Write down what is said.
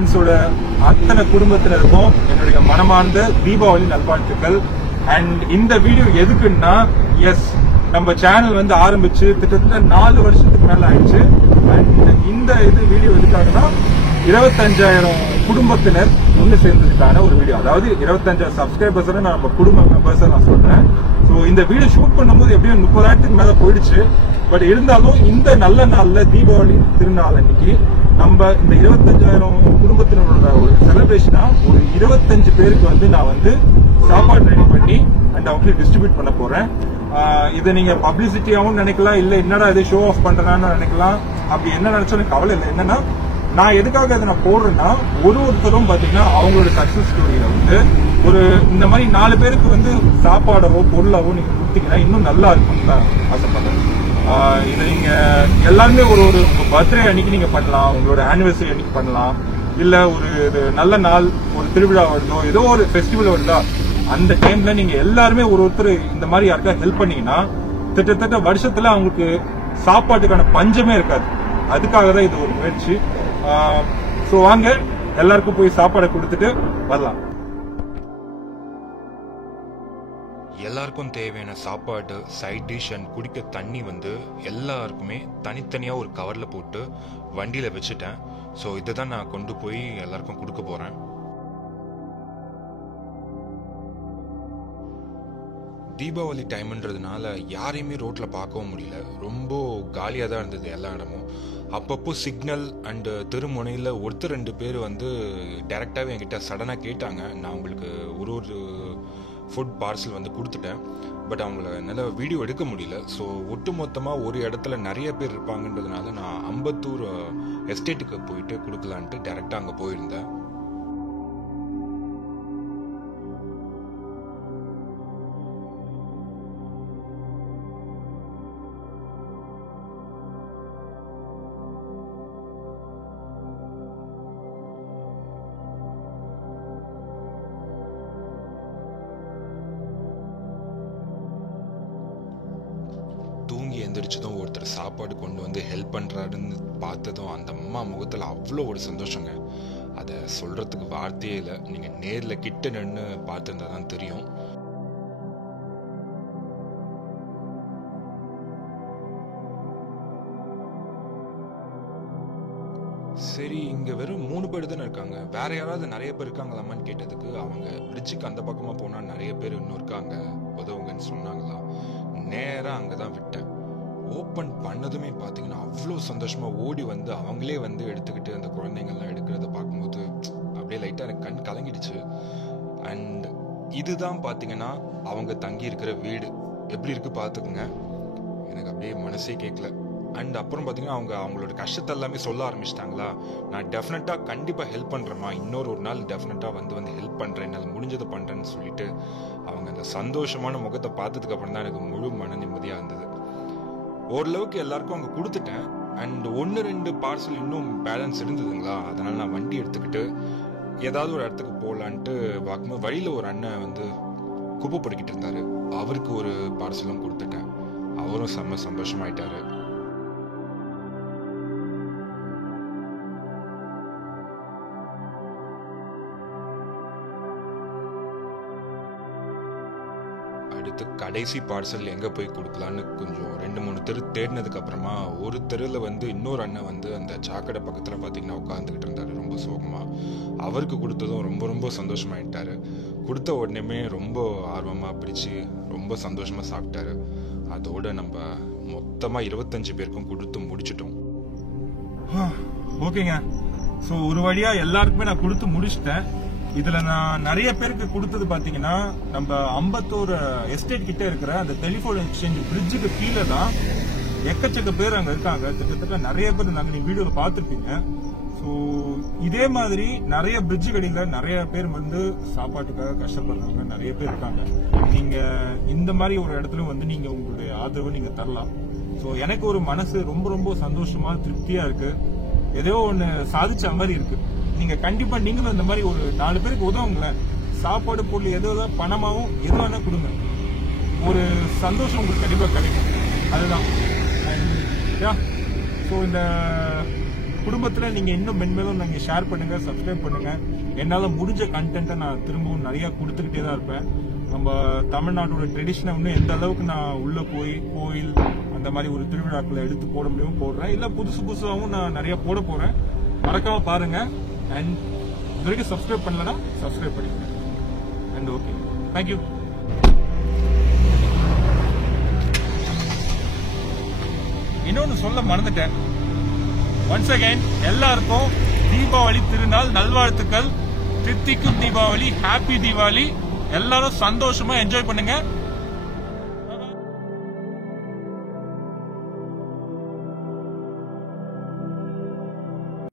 ஃப்ரெண்ட்ஸோட அத்தனை குடும்பத்தினருக்கும் என்னுடைய மனமார்ந்த தீபாவளி நல்வாழ்த்துக்கள். அண்ட் இந்த வீடியோ எதுக்குன்னா, எஸ் நம்ம சேனல் வந்து ஆரம்பிச்சு கிட்டத்தட்ட 4 வருஷத்துக்கு மேல ஆயிடுச்சு. அண்ட் இந்த வீடியோ எதுக்காகனா 25,000 குடும்பத்தினர் ஒன்று சேர்ந்ததுக்கான ஒரு வீடியோ. அதாவது 25,000 சப்ஸ்கிரைபர்ஸ் நம்ம குடும்ப மெம்பர்ஸ் நான் சொல்றேன். ஸோ இந்த வீடியோ ஷூட் பண்ணும்போது எப்படியும் 30,000க்கு மேல போயிடுச்சு. பட் இருந்தாலும் இந்த நல்ல நாள்ல தீபாவளி திருநாள் அன்னைக்கு நம்ம இந்த 25,000 குடும்பத்தினரோட ஒரு செலிப்ரேஷனா ஒரு 25 பேருக்கு வந்து நான் வந்து சாப்பாடு ரெடி பண்ணி அண்ட் அவங்களுக்கு டிஸ்ட்ரிபியூட் பண்ண போறேன். இதை நீங்க பப்ளிசிட்டியாவும் நினைக்கலாம், இல்ல என்னடா இது ஷோ ஆஃப் பண்றேன்னு நினைக்கலாம். அப்படி என்ன நினைச்சாலும் கவலை இல்லை. என்னன்னா, நான் எதுக்காக இதை நான் போடுறேன்னா, ஒருத்தரும் பாத்தீங்கன்னா அவங்களோட சக்சஸ் ஸ்டோரியில வந்து ஒரு இந்த மாதிரி 4 பேருக்கு வந்து சாப்பாடவோ பொருளாவோ நீங்க கொடுத்தீங்கன்னா இன்னும் நல்லா இருக்கும் தான் ஆசைப்படுறேன். இதை நீங்க எல்லாருமே ஒரு பர்த்டே அன்னைக்கு நீங்க பண்ணலாம், உங்களோட ஆனிவர்சரி அன்னைக்கு பண்ணலாம், இல்ல ஒரு நல்ல நாள், ஒரு திருவிழா வருதோ, ஏதோ ஒரு ஃபெஸ்டிவல் வருதா, அந்த டைம்ல நீங்க எல்லாருமே ஒருத்தர் இந்த மாதிரி யாருக்கா ஹெல்ப் பண்ணீங்கன்னா கிட்டத்தட்ட வருஷத்துல அவங்களுக்கு சாப்பாட்டுக்கான பஞ்சமே இருக்காது. அதுக்காக தான் இது ஒரு முயற்சி. சோ வாங்க எல்லாருக்கும் போய் சாப்பாடை கொடுத்துட்டு வரலாம். எல்லாருக்கும் தேவையான சாப்பாடு, சைட் டிஷ் அண்ட் குடிக்க தண்ணி வந்து எல்லாருக்குமே தனித்தனியா ஒரு கவர்ல போட்டு வண்டியில வச்சுட்டேன். ஸோ இதை தான் நான் கொண்டு போய் எல்லாருக்கும் கொடுக்க போறேன். தீபாவளி டைம்ன்றதுனால யாரையுமே ரோட்ல பார்க்கவும் முடியல. ரொம்ப காலியாக தான் இருந்தது எல்லா இடமும். அப்பப்போ சிக்னல் அண்டு தெருமுனையில் ஒருத்தர் 2 பேர் வந்து டைரெக்டாகவே என்கிட்ட சடனாக கேட்டாங்க. நான் உங்களுக்கு ஒரு ஃபுட் பார்சல் வந்து கொடுத்துட்டேன். பட் அவங்கள என்னால் வீடியோ எடுக்க முடியல. ஸோ ஒட்டு மொத்தமாக ஒரு இடத்துல நிறைய பேர் இருப்பாங்கன்றதுனால நான் அம்பத்தூர் எஸ்டேட்டுக்கு போயிட்டு கொடுக்கலான்ட்டு டைரெக்டாக அங்கே போயிருந்தேன். தூங்கி எந்திரிச்சதும் ஒருத்தர் சாப்பாடு கொண்டு வந்து ஹெல்ப் பண்றாருன்னு பார்த்ததும் அந்த அம்மா முகத்துல அவ்வளோ ஒரு சந்தோஷங்க. அதை சொல்றதுக்கு வார்த்தையே இல்லை. நீங்க நேர்ல கிட்ட நின்று பார்த்துருந்தா தான் தெரியும். சரி, இங்க வெறும் 3 பேர் தானே இருக்காங்க, வேற யாராவது நிறைய பேர் இருக்காங்களாமான்னு கேட்டதுக்கு அவங்க பிரிட்ஜுக்கு அந்த பக்கமா போனா நிறைய பேர் இன்னும் இருக்காங்க, உதவுங்கன்னு சொன்னாங்களா. நேரா அங்கதான் விட்டேன். ஓப்பன் பண்ணதுமே பாத்தீங்கன்னா அவ்வளோ சந்தோஷமா ஓடி வந்து அவங்களே வந்து எடுத்துக்கிட்டு அந்த குழந்தைங்கள்லாம் எடுக்கிறத பார்க்கும்போது அப்படியே லைட்டா எனக்கு கண் கலங்கிடுச்சு. அண்ட் இதுதான் பாத்தீங்கன்னா அவங்க தங்கி இருக்கிற வீடு. எப்படி இருக்கு பாத்துக்குங்க, எனக்கு அப்படியே மனசே கேட்கல. அண்ட் அப்புறம் பார்த்தீங்கன்னா அவங்களோட கஷ்டத்தை எல்லாமே சொல்ல ஆரம்பிச்சிட்டாங்களா. நான் டெஃபினட்டாக கண்டிப்பாக ஹெல்ப் பண்ணுறேம்மா, இன்னொரு நாள் டெஃபினட்டாக வந்து ஹெல்ப் பண்ணுறேன், என்னால் முடிஞ்சதை பண்ணுறேன்னு சொல்லிட்டு அவங்க அந்த சந்தோஷமான முகத்தை பார்த்ததுக்கு அப்புறம் தான் எனக்கு முழு மன நிம்மதியாக இருந்தது. ஓரளவுக்கு எல்லாருக்கும் அங்கே கொடுத்துட்டேன். அண்ட் 1-2 பார்சல் இன்னும் பேலன்ஸ் இருந்ததுங்களா, அதனால் நான் வண்டி எடுத்துக்கிட்டு ஏதாவது ஒரு இடத்துக்கு போகலான்ட்டு பார்க்கும்போது வழியில் ஒரு அண்ணன் வந்து குப்பை பொறுக்கிட்டு இருந்தார். அவருக்கு ஒரு பார்சலும் கொடுத்துட்டேன். அவரும் செம்ம சந்தோஷமாயிட்டாரு. அடுத்து கடைசி பார்சல் எங்கே போய் கொடுக்கலான்னு கொஞ்சம் 2-3 தெரு தேடினதுக்கு அப்புறமா ஒரு தெருவில் வந்து இன்னொரு அண்ணன் வந்து அந்த சாக்கடை பக்கத்தில் பார்த்தீங்கன்னா உட்காந்துக்கிட்டு இருந்தாரு ரொம்ப சோகமாக. அவருக்கு கொடுத்ததும் ரொம்ப ரொம்ப சந்தோஷமாயிட்டாரு. கொடுத்த உடனேமே ரொம்ப ஆர்வமாக பிடிச்சி ரொம்ப சந்தோஷமாக சாப்பிட்டாரு. அதோட நம்ம மொத்தமாக 25 பேருக்கும் கொடுத்து முடிச்சிட்டோம். ஓகேங்க. ஸோ ஒரு வழியா எல்லாருக்குமே நான் கொடுத்து முடிச்சிட்டேன். இதுல நான் நிறைய பேருக்கு கொடுத்தது பாத்தீங்கன்னா நம்ம அம்பத்தூர் எஸ்டேட் கிட்ட இருக்கிற அந்த டெலிபோன் எக்ஸ்சேஞ்ச் பிரிட்ஜுக்கு கீழே தான் எக்கச்சக்க பேர் அங்க இருக்காங்க. கிட்டத்தட்ட நிறைய பேர் இருந்தாங்க, நீங்க வீடியோல பாத்துருப்பீங்க. ஸோ இதே மாதிரி நிறைய பிரிட்ஜு கடையில நிறைய பேர் வந்து சாப்பாட்டுக்காக கஷ்டப்படுறாங்க, நிறைய பேர் இருக்காங்க. நீங்க இந்த மாதிரி ஒரு இடத்துல வந்து நீங்க உங்களுடைய ஆதரவு நீங்க தரலாம். ஸோ எனக்கு ஒரு மனசு ரொம்ப ரொம்ப சந்தோஷமா திருப்தியா இருக்கு. ஏதோ ஒண்ணு சாதிச்ச மாதிரி இருக்கு. நீங்க கண்டிப்பா நீங்களும் இந்த மாதிரி ஒரு 4 பேருக்கு உதவுங்களேன். சாப்பாடு பொருள் எதுவும் பணமாவும் எது வேணா கொடுங்க, ஒரு சந்தோஷம் உங்களுக்கு கண்டிப்பா கிடைக்கும். அதுதான். ஸோ இந்த குடும்பத்துல நீங்க இன்னும் மென்மேலும் நீங்க ஷேர் பண்ணுங்க, சப்ஸ்கிரைப் பண்ணுங்க. என்னால முடிஞ்ச கண்டென்ட்டை நான் திரும்பவும் நிறைய கொடுத்துக்கிட்டே தான் இருப்பேன். நம்ம தமிழ்நாட்டோட ட்ரெடிஷனை இன்னும் எந்த அளவுக்கு நான் உள்ள போய் கோயில் அந்த மாதிரி ஒரு திருவிழாக்களை எடுத்து போட முடியும் போடுறேன், இல்ல புதுசு புதுசாகவும் நான் நிறைய போட போறேன். மறக்காம பாருங்க. அண்ட் இது வரைக்கும் சப்ஸ்கிரைப் பண்ணலன்னா சப்ஸ்கிரைப் பண்ணிக்கோங்க. And okay, thank you. இன்னொன்னு சொல்ல மறந்துட்டேன். ஒன்ஸ் அகைன் எல்லாருக்கும் தீபாவளி திருநாள் நல்வாழ்த்துக்கள். தித்திக்கும் தீபாவளி, ஹாப்பி தீபாவளி. எல்லாரும் சந்தோஷமா என்ஜாய் பண்ணுங்க.